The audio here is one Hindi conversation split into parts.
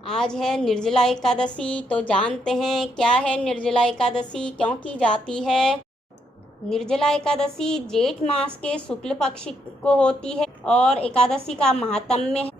आज है निर्जला एकादशी। तो जानते हैं क्या है निर्जला एकादशी, क्यों की जाती है। निर्जला एकादशी जेठ मास के शुक्ल पक्ष को होती है और एकादशी का महात्म्य है।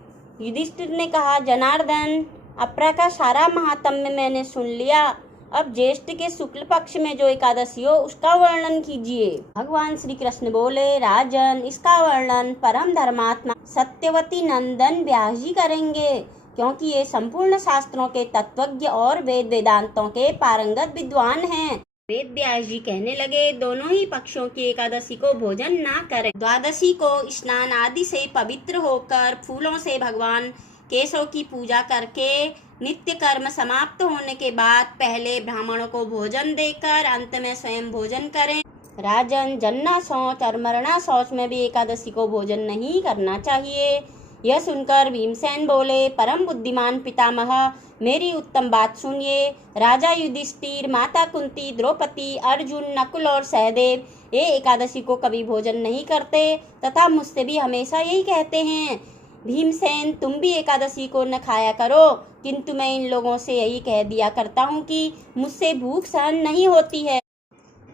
युधिष्ठिर ने कहा, जनार्दन, अपरा का सारा महात्म्य मैंने सुन लिया, अब ज्येष्ठ के शुक्ल पक्ष में जो एकादशी हो उसका वर्णन कीजिए। भगवान श्री कृष्ण बोले, राजन, इसका वर्णन परम धर्मात्मा सत्यवती नंदन व्यास जी करेंगे, क्योंकि ये संपूर्ण शास्त्रों के तत्वज्ञ और वेद वेदांतों के पारंगत विद्वान हैं। वेद व्यास जी कहने लगे, दोनों ही पक्षों की एकादशी को भोजन ना करें। द्वादशी को स्नान आदि से पवित्र होकर फूलों से भगवान केशव की पूजा करके नित्य कर्म समाप्त होने के बाद पहले ब्राह्मणों को भोजन देकर अंत में स्वयं भोजन करें। राजन, जन्ना शौच और मरना शौच में भी एकादशी को भोजन नहीं करना चाहिए। यह सुनकर भीमसेन बोले, परम बुद्धिमान पितामह, मेरी उत्तम बात सुनिए। राजा युधिष्ठिर, माता कुंती, द्रौपदी, अर्जुन, नकुल और सहदेव ये एकादशी को कभी भोजन नहीं करते तथा मुझसे भी हमेशा यही कहते हैं। भीमसेन, तुम भी एकादशी को न खाया करो, किंतु मैं इन लोगों से यही कह दिया करता हूँ कि मुझसे भूख सहन नहीं होती है।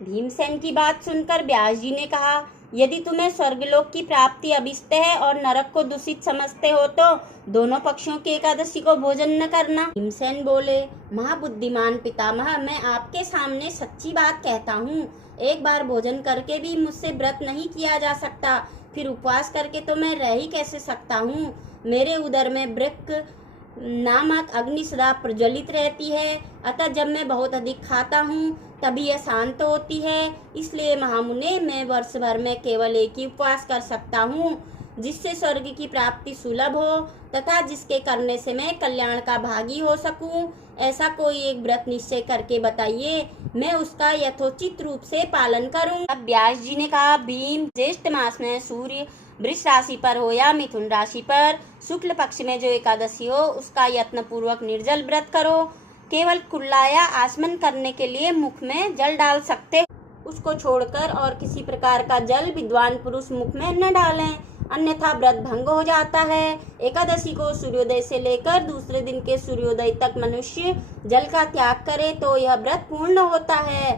भीमसेन की बात सुनकर व्यास जी ने कहा, यदि तुम्हें स्वर्गलोक की प्राप्ति अभिष्ट है और नरक को दूषित समझते हो तो दोनों पक्षों की एकादशी को भोजन न करना। भीमसेन बोले, महाबुद्धिमान पितामह, मैं आपके सामने सच्ची बात कहता हूँ। एक बार भोजन करके भी मुझसे व्रत नहीं किया जा सकता, फिर उपवास करके तो मैं रह ही कैसे सकता हूँ। मेरे उदर में वृक्क नामक अग्नि सदा प्रज्वलित रहती है, अतः जब मैं बहुत अधिक खाता हूँ तभी यह शांत होती है। इसलिए महामुने, मैं वर्ष भर में केवल एक ही उपवास कर सकता हूँ, जिससे स्वर्ग की प्राप्ति सुलभ हो तथा जिसके करने से मैं कल्याण का भागी हो सकूं। ऐसा कोई एक व्रत निश्चय करके बताइए, मैं उसका यथोचित रूप से पालन करूं। अब व्यास जी ने कहा, भीम, ज्येष्ठ मास में सूर्य वृष राशि पर हो या मिथुन राशि पर शुक्ल पक्ष में जो एकादशी हो उसका यत्न पूर्वक निर्जल व्रत करो। केवल कुल्ला या आचमन करने के लिए मुख में जल डाल सकते, उसको छोड़कर और किसी प्रकार का जल विद्वान पुरुष मुख में न डालें, अन्यथा व्रत भंग हो जाता है। एकादशी को सूर्योदय से लेकर दूसरे दिन के सूर्योदय तक मनुष्य जल का त्याग करे तो यह व्रत पूर्ण होता है।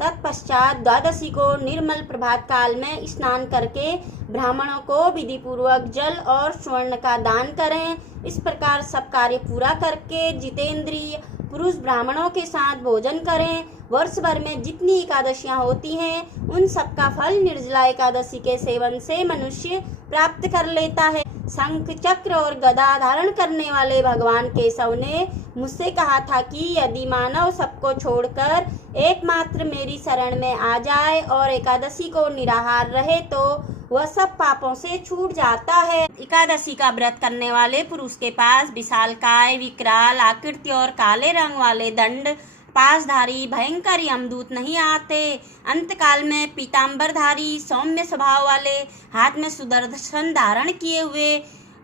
तत्पश्चात द्वादशी को निर्मल प्रभात काल में स्नान करके ब्राह्मणों को विधि पूर्वक जल और स्वर्ण का दान करें। इस प्रकार सब कार्य पूरा करके जितेंद्रिय पुरुष ब्राह्मणों के साथ भोजन करें। वर्ष भर में जितनी एकादशियां होती हैं उन सब का फल निर्जला एकादशी के सेवन से मनुष्य प्राप्त कर लेता है। शंख, चक्र और गदा धारण करने वाले भगवान केशव ने मुझसे कहा था कि यदि मानव सबको छोड़कर एकमात्र मेरी शरण में आ जाए और एकादशी को निराहार रहे तो वह सब पापों से छूट जाता है। एकादशी का व्रत करने वाले पुरुष के पास विशालकाय, विकराल आकृति और काले रंग वाले दंड पासधारी भयंकर यमदूत नहीं आते। अंतकाल में पीताम्बरधारी सौम्य स्वभाव वाले, हाथ में सुदर्शन धारण किए हुए,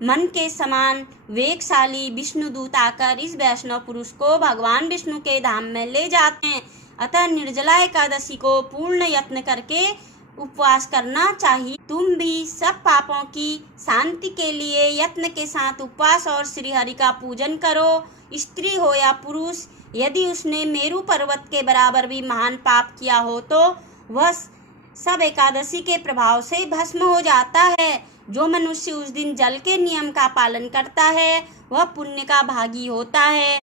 मन के समान वेगशाली विष्णुदूत आकर इस वैष्णव पुरुष को भगवान विष्णु के धाम में ले जाते हैं। अतः निर्जला एकादशी को पूर्ण यत्न करके उपवास करना चाहिए। तुम भी सब पापों की शांति के लिए यत्न के साथ उपवास और श्री हरि का पूजन करो। स्त्री हो या पुरुष, यदि उसने मेरु पर्वत के बराबर भी महान पाप किया हो तो वह सब एकादशी के प्रभाव से भस्म हो जाता है। जो मनुष्य उस दिन जल के नियम का पालन करता है वह पुण्य का भागी होता है।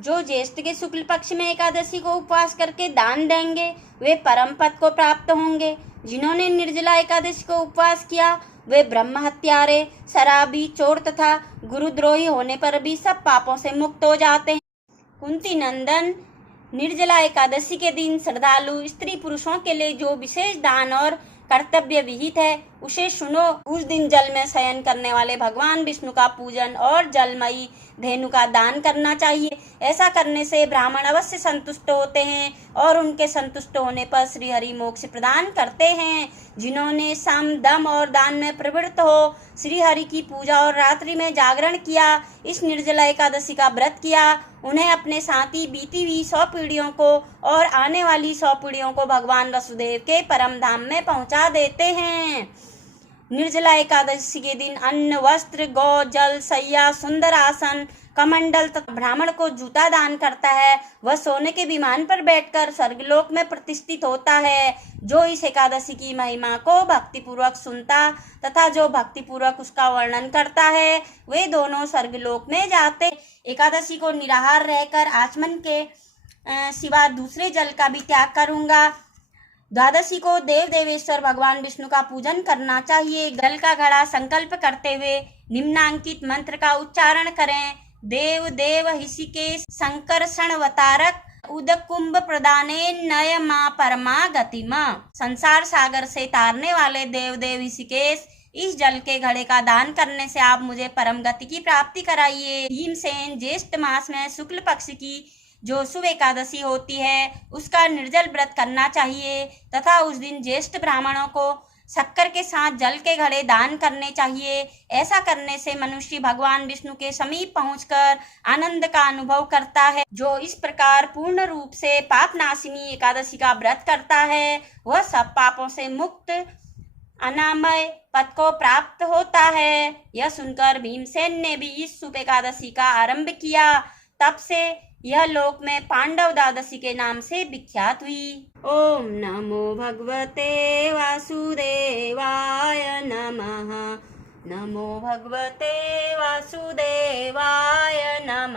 जो ज्येष्ठ के शुक्ल पक्ष में एकादशी को उपवास करके दान देंगे वे परम पद को प्राप्त होंगे। जिन्होंने निर्जला एकादशी को उपवास किया वे ब्रह्म हत्यारे, शराबी, चोर तथा गुरुद्रोही होने पर भी सब पापों से मुक्त हो जाते हैं। कुंती नंदन, निर्जला एकादशी के दिन श्रद्धालु स्त्री पुरुषों के लिए जो विशेष दान और कर्तव्य विहित है उसे सुनो। उस दिन जल में शयन करने वाले भगवान विष्णु का पूजन और जलमयी धेनु का दान करना चाहिए। ऐसा करने से ब्राह्मण अवश्य संतुष्ट होते हैं और उनके संतुष्ट होने पर श्री हरि मोक्ष प्रदान करते हैं। जिन्होंने सम, दम और दान में प्रवृत्त हो श्री हरि की पूजा और रात्रि में जागरण किया, इस निर्जला एकादशी का व्रत किया, उन्हें अपने साथी बीती हुई 100 पीढ़ियों को और आने वाली 100 पीढ़ियों को भगवान वसुदेव के परम धाम में पहुंचा देते हैं। निर्जला एकादशी के दिन अन्न, वस्त्र, गौ, जल, शैया, सुंदर आसन, कमंडल तथा ब्राह्मण को जूता दान करता है, वह सोने के विमान पर बैठकर स्वर्गलोक में प्रतिष्ठित होता है। जो इस एकादशी की महिमा को भक्तिपूर्वक सुनता तथा जो भक्तिपूर्वक उसका वर्णन करता है, वे दोनों स्वर्गलोक में जाते। एकादशी को निराहार रहकर आचमन के सिवा दूसरे जल का भी त्याग करूंगा। द्वादशी को देव देवेश्वर भगवान विष्णु का पूजन करना चाहिए। जल का घड़ा संकल्प करते हुए निम्नांकित मंत्र का उच्चारण करें। देव देव ऋषिकेश संकर्षणवतारक उदकुंभ प्रदाने नय मां परमा गतिमा। संसार सागर से तारने वाले देव देव ऋषिकेश, इस जल के घड़े का दान करने से आप मुझे परम गति की प्राप्ति कराइए। भीमसेन, ज्येष्ठ मास में शुक्ल पक्ष की जो शुभ एकादशी होती है, उसका निर्जल व्रत करना चाहिए तथा उस दिन ज्येष्ठ ब्राह्मणों को शक्कर के साथ जल के घड़े दान करने चाहिए। ऐसा करने से मनुष्य भगवान विष्णु के समीप पहुंचकर आनंद का अनुभव करता है। जो इस प्रकार पूर्ण रूप से पाप नाशिनी एकादशी का व्रत करता है, वह सब पापों से मुक्त अनामय पद को प्राप्त होता है। यह सुनकर भीमसेन ने भी इस शुभ एकादशी का आरंभ किया। तब से यह लोक में पांडव द्वादशी के नाम से विख्यात हुई। ओम नमो भगवते वासुदेवाय नमः। नमो भगवते वासुदेवाय नमः।